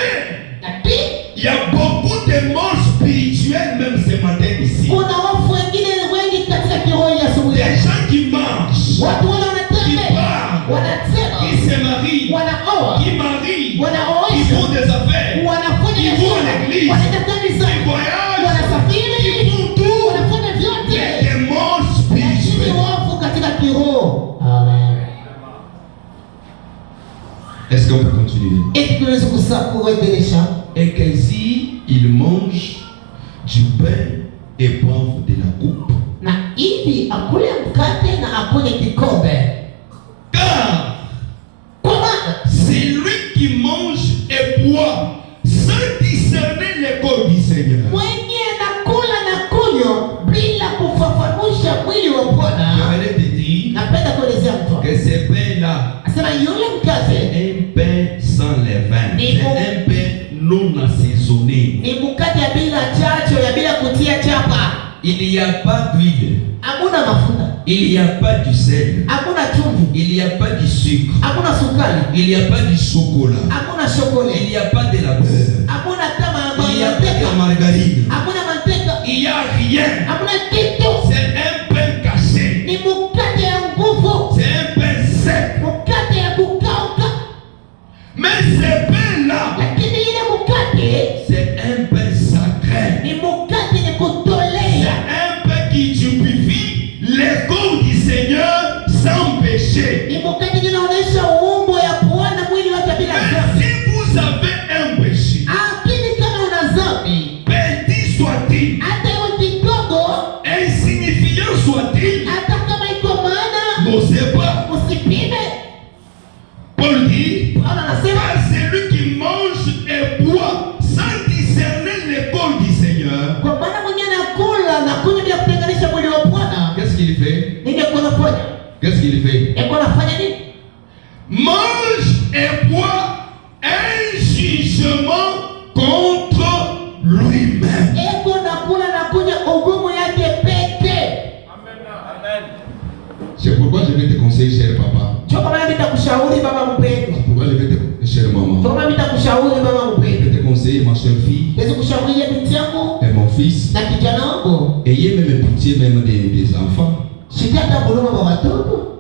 Lakini il y a beaucoup de morts spirituels même ce matin ici. kuna wafu wengine wengi katika kiroho ya asubuhi. Des gens qui marchent, Watu wale qui wanatembea. parlent, Wanasema. qui se marient, Wanaoa. qui marient, qui Wanaoesha. font des affaires, Wanafanya qui vont à biashara. l'église, Wanaenda kanisa. qui voyagent, Wanasafiri. qui font tout. Wanafanya Il y vyote. a des morts Lakini spirituels. wafu katika kiroho. Amen. Est-ce qu'on peut continuer? Eti tunaweza kuendelesha. Et que si ils mangent du pain et boivent de la coupe, Na hivi akule mkate na akunywe kikombe. car Kwa maana c'est lui qui mange et boit sans discerner le corps du Seigneur. mwenye nakula na kunywa bila kufafanusha mwili wa Bwana. Je vais te dire Napenda kuelezea mtu. que ce pain-là, Asema yule mkate c'est un pain sans levain. C'est un pain non assaisonné. ni mkate ya bila chacho ya bila kutia chapa. Il n'y a pas d'huile. Hamuna mafuta. Il n'y a pas du sel. hakuna chumvi, Il n'y a pas du sucre. hakuna sukari, Il n'y a pas du chocolat. hakuna chokoleti, Il n'y a pas de la beurre. hakuna tama Il n'y a pas de manteca, margarine. hakuna manteca, Il n'y a rien. hakuna kitu. C'est un pain caché. Ni mkate ya nguvu, C'est un pain sec. mkate ya kukauka. Mais ce pain-là, Lakini ile mkate c'est un pain sacré. ni mkate ni C'est kutolea, un pain qui typifie le corps du Seigneur sans péché. ni mkate unaonesha umbo ya Bwana mwili wake bila Mais dhambi. si vous avez un péché, Lakini kama una dhambi, petit soit-il, hata iwe kidogo, insignifiant soit-il, hata kama iko maana, n'osez pas. usipime. Paul dit, Paulo anasema car celui qui mange et boit sans discerner le corps du Seigneur, kwa maana mwenye anakula na kunywa bila kutenganisha mwili wa Bwana, qu'est-ce qu'il fait? nini yuko anafanya? Qu'est-ce qu'il fait? Yuko anafanya nini? Mange et boit un jugement contre lui-même. Yuko nakula na kunywa hukumu yake peke. C'est pourquoi je vais te conseiller, cher papa. Ndio kwa maana nitakushauri baba mpendwa. Pourquoi je vais te, chère maman. Ndio maana nitakushauri baba Je mpendwa. vais te conseiller, ma chère fille Naweza kushauri binti yangu et mon fils. na kijana wangu. Ayez même pitié même des enfants. Shikia hata huruma kwa watoto.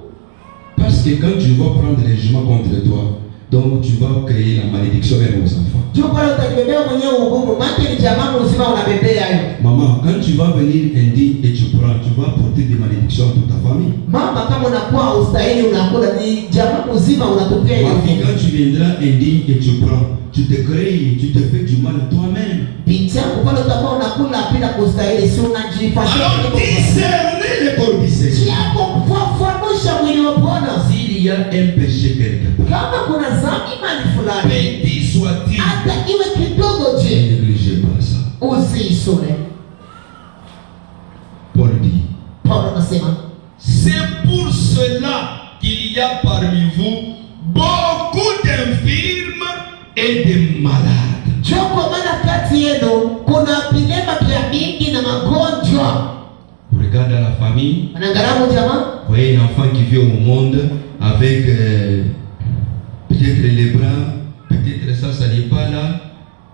Parce que quand tu vas prendre les jugements contre toi, donc tu vas créer la malédiction même aux enfants. Ndio pale utajibebea mwenyewe hukumu. Maana ni jamaa mzima unabebea hiyo. Maman, quand tu vas venir indigne et tu prends, tu vas porter des malédictions à toute ta famille. Mama, kama unakuwa ustahili unakula ni jamaa mzima unatupia hiyo. Ma fille, quand tu viendras indigne et tu prends, tu te crées, tu te fais du mal toi-même. Binti yangu pale utakuwa unakula bila kustahili, si unajifanyia. Alors discernez le corps du Seigneur. Japo kufafanusha mwili wa Bwana. S'il y a un péché quelque part, Kama kuna dhambi mahali fulani, petit soit-il, hata iwe kidogo ne je, négligez pas ça. usiisure. Paul dit, Paulo anasema c'est pour cela qu'il y a parmi vous beaucoup d'infirmes et de malades. ndio kwa maana kati yenu kuna vilema vya mingi na magonjwa. Vous regardez dans la famille, Anaangalau jamaa, vous voyez un enfant qui vient au monde avec peut-être les bras, peut-être ça n'est pas là,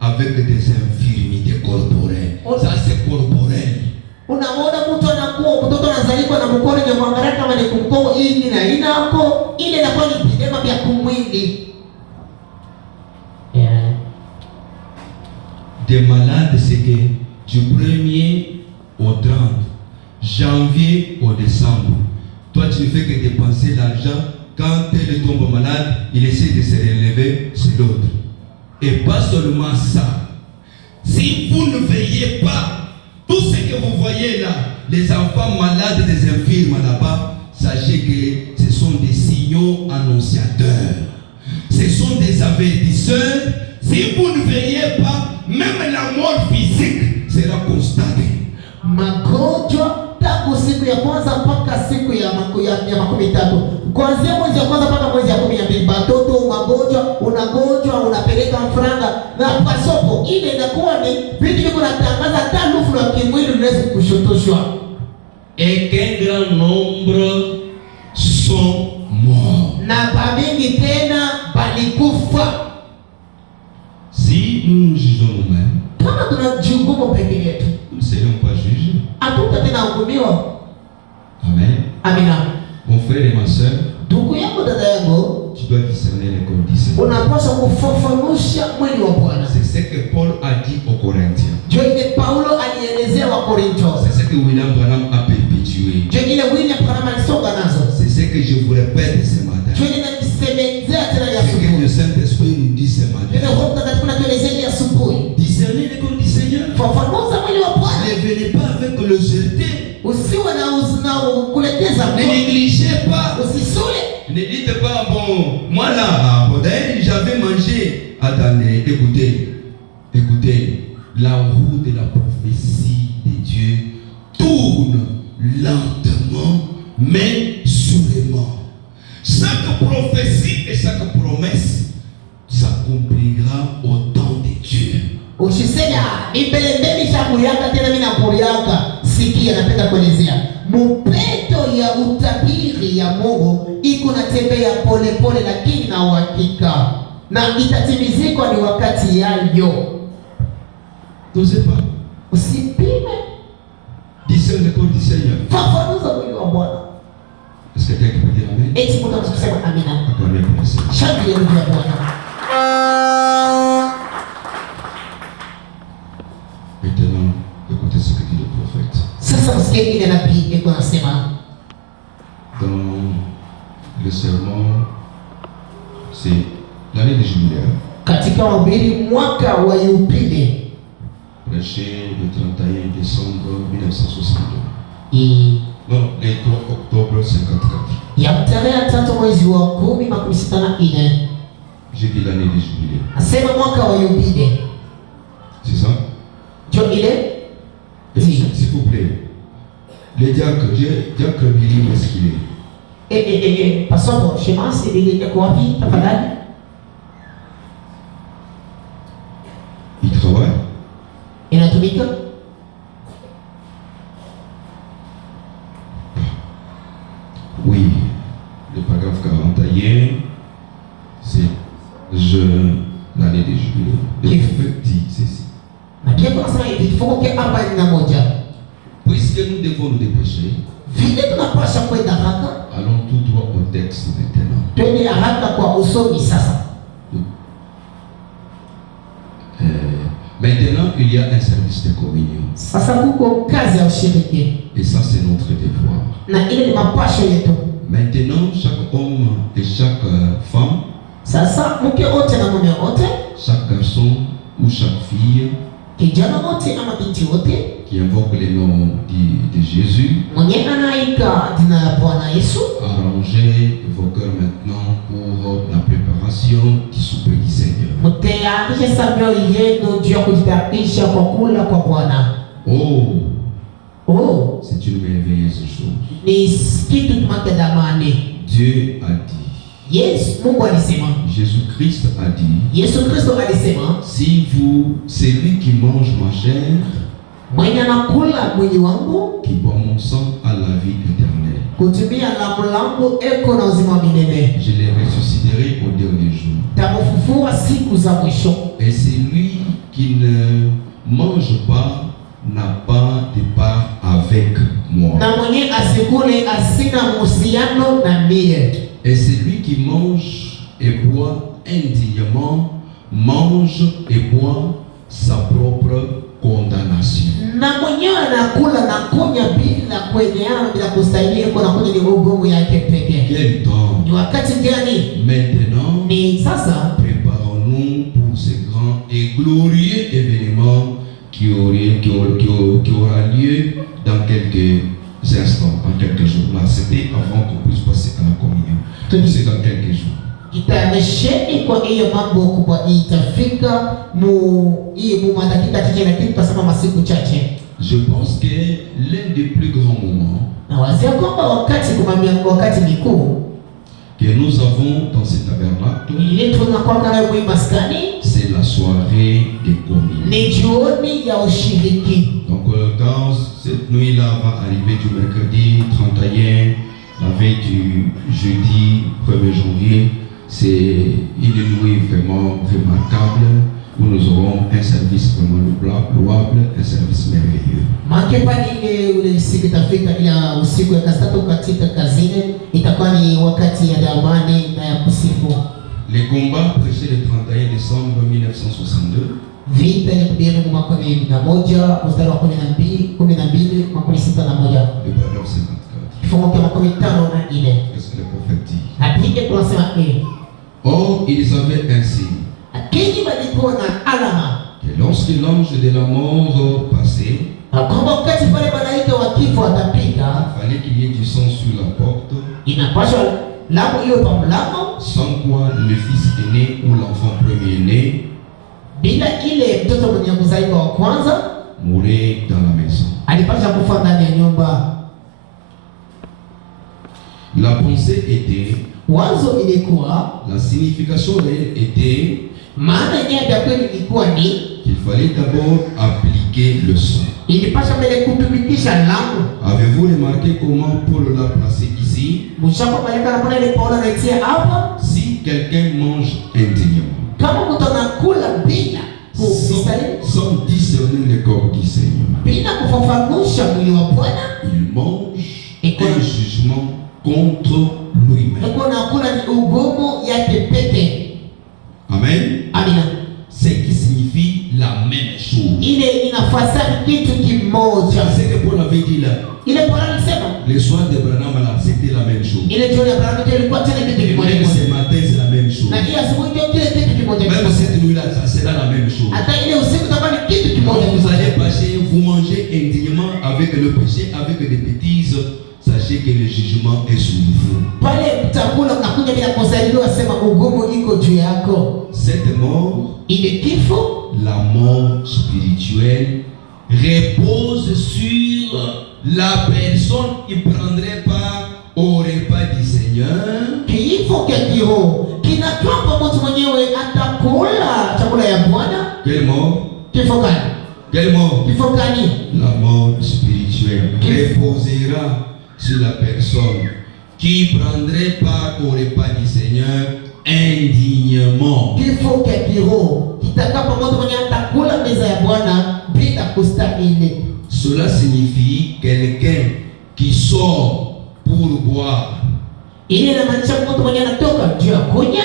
avec des infirmités corporelles. Ça c'est corporel. unaona mtu anakuwa mtoto anazaliwa na mkono ni mwangalia kama ni kumkoo hii na inako ile inakuwa ni vilema vya kumwili. Des malades, c'est que du 1er au 30 janvier au décembre, toi tu ne fais que dépenser l'argent. Quand elle tombe malade, il essaie de se relever, c'est l'autre. Et pas seulement ça. Si vous ne veillez pas, tout ce que vous voyez là, les enfants malades des infirmes là-bas, sachez que ce sont des signaux annonciateurs. Ce sont des avertisseurs. Si vous ne veillez pas, même la mort physique sera constatée. Magonjwa tangu siku ya kwanza mpaka siku ya 13. Kuanzia mwezi wa kwanza mpaka mwezi wa 12. Batoto magonjwa, unagonjwa, unapeleka mfranga na kwa soko ile inakuwa ni vitu viko natangaza hata lufu la kimwili unaweza kushotoshwa. Et qu'un grand nombre sont morts. Na bamingi tena balikufa. Si nous nous jugeons nous-mêmes, Kama tunajihukumu peke yetu, nous ne serons pas jugés. hatuta tena hukumiwa. Amen. Amina. Mon frère et ma soeur, Ndugu yangu, dada yangu, tu dois discerner les corps du Seigneur. unapaswa kufafanusha mwili wa Bwana. C'est ce que Paul a dit aux Corinthiens. Ndio ile Paulo alielezea wa Korinto. C'est ce que William Branham a perpétué. Ndio ile William Branham alisonga nazo. C'est ce que je vous répète ce matin. Ndio ile nisemezea tena ya Ce que le asubuhi. Saint-Esprit nous dit ce Ndio matin. Roho Mtakatifu anatuelezea ya asubuhi. Discernez les corps du Seigneur. Fafanuza mwili wa Bwana. Ne venez pas avec légèreté. Usiwe na kuleteza Ne négligez pas. usisule. Ne dites pas, bon, moi là, d'ailleurs, j'avais mangé. Attendez, écoutez, la roue de la prophétie de Dieu tourne lentement, mais sûrement. Chaque prophétie et chaque promesse s'accomplira au temps de Dieu. Usiseme mbele shakuriaka tena mimi nakuriaka. Sikia, napenda kuelezea. Mupeto ya polepole lakini na uhakika, na itatimizika ni wakati yayo. N'osez pas. Usipime. Discerne le corps du Seigneur. Fafanuza mwili wa Bwana. Est-ce que quelqu'un peut dire amen? Eti mtu anasema amina. Acclamez pour le Seigneur. Shangilia ndugu ya Bwana. Maintenant, écoutez ce que dit le prophète. Sasa msikie ile nabii eko anasema. Dans le sermon, c'est l'année de jubilé. Katika mahubiri mwaka wa Yubile. Prêché le 31 décembre 1962. Non, le 3 octobre 54. Ya tarehe 3 mwezi wa 10 1964. J'ai dit l'année de jubilé. Asema mwaka wa Yubile. C'est ça? Jo ile? S'il vous plaît. Le diacre, diacre Billy, où est-ce qu'il est? Pastor Shemasi ile iko wapi tafadhali? Il travaille? Inatumika? Oui, le paragraphe 41, c'est l'année de jubilé. Le prophète dit ceci. Na pia kuna sema hivi kifungo kia 41. Puisque nous devons nous dépêcher, Vile tunapaswa kwenda haraka, allons tout droit au texte maintenant. twende haraka kwa usomi sasa. Maintenant, il y a un service de communion. Sasa kuko kazi ya ushiriki. Et ça, c'est notre devoir. Na ile ni mapasho yetu. Maintenant, chaque homme et chaque femme, Sasa mke wote na mume wote, chaque garçon ou chaque fille kijana wote ama binti wote, qui invoque le nom de Jésus, mwenye anaika jina la Bwana Yesu, arrangez vos cœurs maintenant pour la préparation du souper du Seigneur. mtayarishe sabio yenu juu ya kujitayarisha kwa kula kwa Bwana. Oh, C'est une merveilleuse chose. ni kitu tumakadamani. Dieu a dit, Yes, Mungu alisema. Jésus-Christ a dit, Yesu Kristo alisema, c'est lui qui mange ma chair, mwenye anakula mwili wangu, qui boit mon sang, a la vie éternelle. kutumia damu langu eko na uzima milele. Je les ressusciterai au dernier jour. Tamufufua siku za mwisho. Et celui qui ne mange pas n'a pas de part avec moi. Na mwenye asikule asina muhusiano na mie. Et celui qui mange et boit indignement mange et boit sa propre condamnation. Na mwenyewe anakula na kunywa bila kueleana, bila kustahili, kwa nakunywa ni hukumu yake pekee. Quel temps? Ni wakati gani? Maintenant, Ni sasa. préparons-nous pour ce grand et glorieux événement qui aura lieu dans quelques instants, en quelques jours. Là, c'était avant qu'on puisse passer à la communion. C'est dans quelques jours. Itayarisheni kwa hiyo mambo kubwa itafika mu madakika chache, lakini tutasema masiku chache. Je pense que l'un des plus grands moments Na wazia kwamba wakati mikuu que nous avons dans ce tabernacle, ile tunakuwa kama maskani, c'est la soirée de communion. ni jioni ya ushiriki. Donc quand cette nuit-là va arriver du mercredi 31, la veille du jeudi 1er janvier, c'est une nuit vraiment remarquable où nous aurons un service vraiment louable, un service merveilleux. Makepani ile siku itafika ya usiku ya kasatu katika kazini, itakuwa ni wakati ya damani na ya kusifu. Les combats prêchés le 31 décembre 1962, vita ya kubiana mwaka 11 mstari wa 12 makumi sita na moja. le paragraphe 54. Kifungo cha makumi tano na nne. Qu'est-ce que le prophète dit? Apige tunasema Or, ils avaient un signe, akini walikuwa na alama, que lorsque l'ange de la mort passait, kwamba wakati pale malaika wa kifo atapika, il fallait qu'il y ait du sang sur la porte, inapaswa lango hiyo pa mlango, sans quoi le fils aîné ou l'enfant premier-né bila ile mtoto mwenye mzaliwa wa kwanza mourait dans la maison. alipaswa kufa ndani ya nyumba. La pensée était, Wazo ilikuwa, la signification réelle était maana yenyewe ya kweli ilikuwa ni qu'il fallait d'abord appliquer le sang. ilipaswa mbele kutumikisha lango. Avez-vous remarqué comment Paul l'a placé ici? Mshako malaika anapona ile Paulo anaitia hapa, Si quelqu'un mange indignement, Kama mtu anakula bila kustahili, sans discerner le corps du Seigneur, bila kufafanusha mwili wa Bwana, il mange un jugement contre lui-même. iko nakula ni ugumu yake peke. Amen. Amina. Ce qui signifie la même chose. Ile inafasiri kitu kimoja. C'est que Paul avait dit là, Ile Paulo alisema le soir de Branham là, c'était la même chose. ile jioni ya Abrahamu ndio ilikuwa tena kitu kimoja. Même ce matin, c'est la même chose. Na hii asubuhi ndio kile kitu kimoja. Même cette nuit là, ça sera la même chose. Hata ile usiku itakuwa ni kitu Quand kimoja. vous allez passer, vous mangez indignement avec le péché, avec des bêtises, sachez que le jugement est sur vous. Pale mtakula unakuja bila kusaliwa, sema ugumu iko juu yako. Cette mort, Ile kifo, la mort spirituelle, repose sur la personne qui prendrait part au repas du Seigneur. kifo cha kiroho kinatoka mtu mwenyewe atakula chakula ya Bwana. Quelle mort? Kifo gani? Quelle mort? Kifo gani? La mort spirituelle reposera sur la personne qui prendrait part au repas du Seigneur indignement. Kifo cha kiroho kitakapo mtu mwenyewe atakula meza ya Bwana bila kustahili. Cela signifie quelqu'un qui sort pour boire, Ile inamaanisha mtu mwenyewe anatoka juu ya kunya,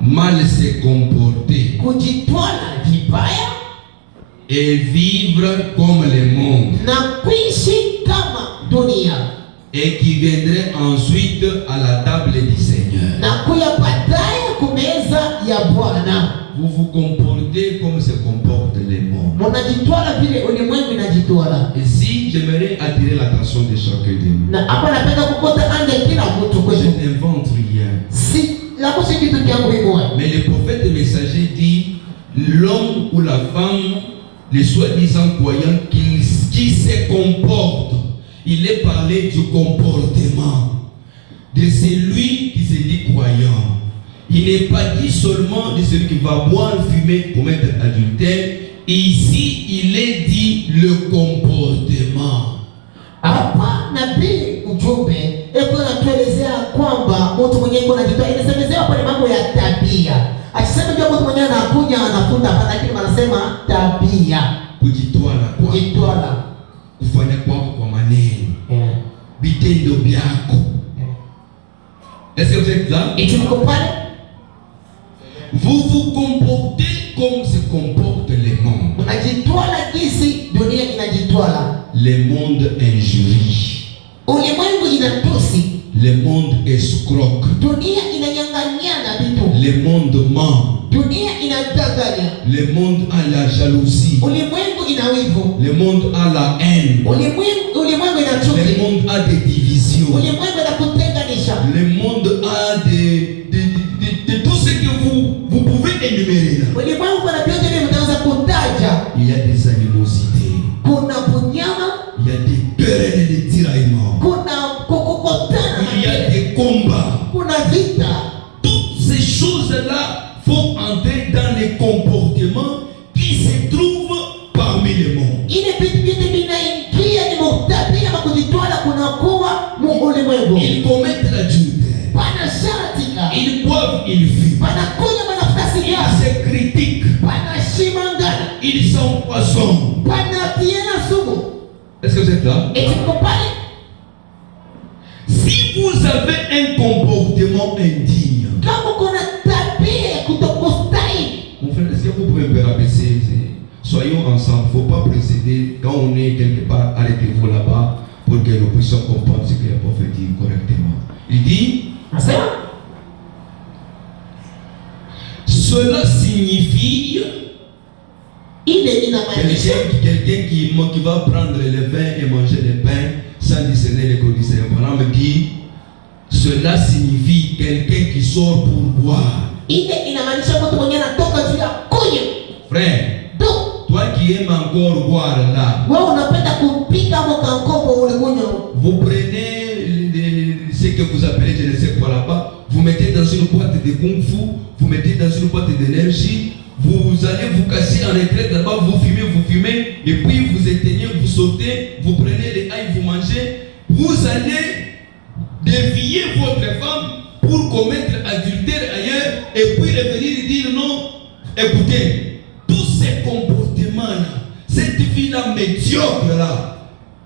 mal se comporter kujitwala vibaya et vivre comme le monde, na kuishi kama dunia, et qui viendrait ensuite à la table du Seigneur. na kuya baadaye kumeza ya Bwana. Vous vous comportez comme se comporte le monde. Mnajitwala vile ulimwengu inajitwala. Et si j'aimerais attirer l'attention de chacun de nous, Na hapa napenda kukota anga kila mtu je kwetu. n'invente rien. Si la kusi kitu kyangu mimi. Mais le prophète messager dit, l'homme ou la femme, les soi-disant croyants qui se comportent, il est parlé du comportement de celui qui se dit croyant. Il n'est pas dit seulement de celui qui va boire, fumer, commettre adultère. Ici, il est dit le comportement. Hapa nabii ujumbe eko natuelezea kwamba mtu mwenyewe kuna jitoa, inasemezewa pale mambo ya tabia. Akisema ndio mtu mwenyewe anakunya anafunga hapa, lakini wanasema tabia. Kujitwala kwa Kujitwala. kufanya kwako kwa maneno, vitendo vyako. Est-ce que vous êtes là? Eti mko pale? Vous vous comportez comme se comporte le monde. Unajitwala jinsi dunia inajitwala. Le monde injurie. Ulimwengu inatusi. Le monde escroque. Dunia inanyang'anyana vitu. Le monde ment. Dunia inadanganya. Le monde a la jalousie. Ulimwengu ina wivu. Le monde a la haine. Ulimwengu ina Le chuki. monde a des divisions. Ulimwengu inakutenganisha. Le monde a de tout ce que vous pouvez énumérer là. Ulimwengu kuna vyote vile mtaweza kutaja. Il y a des animosités. Kuna bunyama, Il y a des querelles et des tiraillements. kuna kukokotana, Il y a des combats. kuna vita. Toutes ces choses-là font entrer dans les comportements qui se trouvent parmi les mondes. Ile vitu vyote vinaingia ni mutabia na kujitwala kunakuwa ulimwengu. Ils commettent l'adultère. Pana shatika. Ils boivent, ils fument. Pana kunya, pana fasi Ils ya. se critiquent. Pana shimangana. Ils s'empoisonnent. Pana tiena sumu. Est-ce que vous êtes là? Eti mko pale? Si vous avez un comportement indigne, Kama kuna tabia ya kutokustahili. mon frère, est-ce que vous pouvez me rabaisser? Soyons ensemble. Il ne faut pas précéder. Quand on est quelque part, arrêtez-vous là-bas pour que nous puissions comprendre ce que le prophète dit correctement. Il dit, Nasema? cela signifie Ile inamaanisha quelqu'un qui va prendre le vin et manger le pain sans discerner les corps du Seigneur. Voilà, me dit, cela signifie quelqu'un qui sort pour boire. ile inamaanisha mtu mwenyewe anatoka juu ya kunya. Frère, toi qui aimes encore boire là, Wewe unapenda kupika moka mkopo ule kunya. vous prenez ce que vous appelez, je ne sais quoi là-bas, vous mettez dans une boîte de kung fu, vous mettez dans une boîte d'énergie, vous allez vous casser en retraite là-bas, vous fumez, et puis vous éteignez, vous sautez, vous prenez les hailles, vous mangez, vous allez dévier votre femme pour commettre Écoutez, tous ces comportements-là, cette vie-là médiocre-là,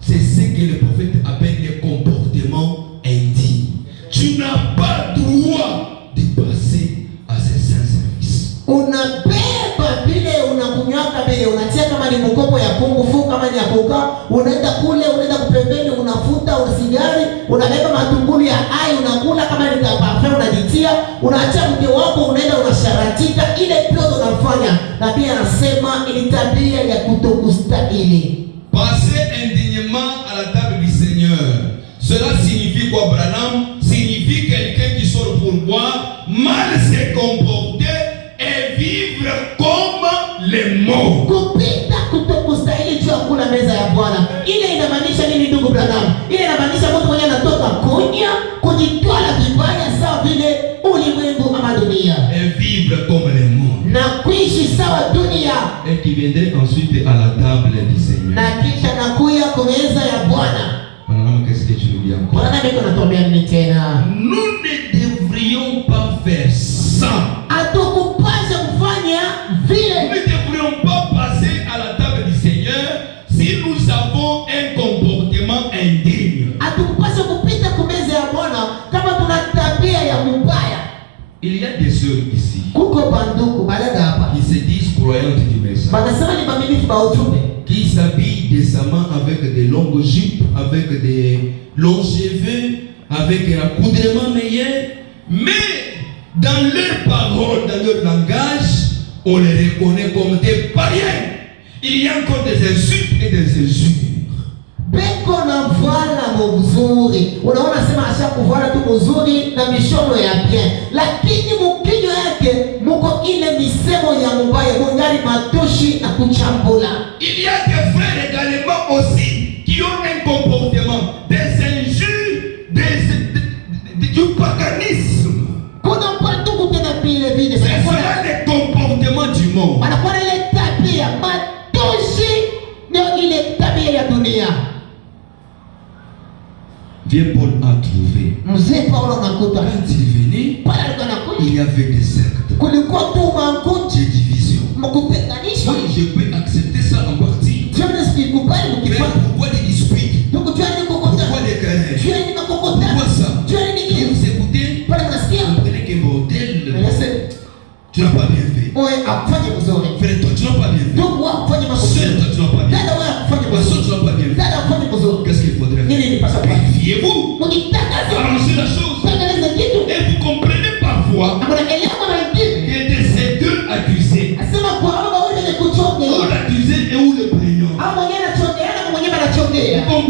c'est ce que le prophète appelle les comportements indignes. Tu n'as pas droit de passer à ces saints services. Unabeba vile unakunywaka vile unatia kama ni mkopo ya kungufu kama ni ya koka, unaenda kule unaenda kupembeni unafuta usigari, unabeba matunguli ya ai unakula kama ni parfum unajitia, unaacha mke wako unaenda unasharatika, ile pia unafanya. Na pia anasema ili tabia ya kutokustahili. Passer indignement à la table du Seigneur. Cela signifie quoi, Branham? Signifie quelqu'un qui sort pour boire, mal se comporter et vivre comme les morts. Kupita kutokustahili juu ya kula meza ya Bwana. Ile inamaanisha nini ndugu Branham? Ile inamaanisha mtu mwenye anatoka kunya, kujitwala vibaya sawa vile ulimwengu ama dunia. Et vivre comme les morts. Na kuishi sawa dunia. Et qui viendrait ensuite à la table du Seigneur. Na kisha nakuya kwa meza ya Bwana. Qu'est-ce que tu nous dis encore? Bwana niko natuambia nini tena? Nous ne devrions pas faire ça. Atukupasha kufanya vile. Nous ne devrions pas passer à la table du Seigneur si nous avons un comportement indigne. Atukupasha kupita kwa meza ya Bwana kama tuna tabia ya mbaya. Il y a des sœurs ici Kuko banduku balada hapa. qui se disent croyantes du message, Banasema ni mamilifu ba ujumbe. qui s'habillent décemment avec des longues jupes, avec des longs cheveux, avec un accoutrement meilleur, mais dans leurs paroles, dans leur langage, on les reconnaît comme des païens. Il y a encore des insultes et des injures. Beko na vala mzuri. Unaona sema asha kuvala tu mzuri na mishono ya bien. Lakini mkinyo yake muko ile misemo ya mbaya, mungari matoshi na kuchambula. Il y a des frères également aussi qui ont un comportement des injures, du paganisme. Kuna mpandu kutena pile vile. C'est cela les comportements du monde. Wanakuwa ile tabia matoshi ndio ile tabia ya dunia. Vieux Paul a trouvé. Mzee Paulo nakuta Quand il venait, pale alikuwa nakuta il y avait des sectes, kulikuwa tu makundi des divisions. mkutenganisha. Oui, je peux accepter ça en partie. Tuone sikubali Mais mkifanya. pourquoi des disputes? Ndugu tuone kokota. Pourquoi des querelles? Tuone kokota. Pourquoi ça? Tuone Et nini? vous écoutez, Pale mnasikia? vous prenez qu'un bordel. Tu n'as pas bien fait. Oe afanye mzuri. Frère, toi, tu n'as pas bien fait. Ndugu wako afanye Sœur, mzuri. toi, tu n'as pas bien Dada fait. wewe afanye Poisson, mzuri. tu n'as pas bien fait. Dada afanye mzuri. Qu'est-ce qu'il faudrait faire? Nini nipaswa kufanya? Vérifiez-vous. Mkitakaza Arrangez la chose. tengeneza kitu. Et vous comprenez parfois Mnaelewa kama hivi. que de ces deux accusés, Asema kwa baba wewe ni kuchongea. où l'accusé et où le prénom. Au mwenyewe anachongea na mwenyewe anachongea. Vous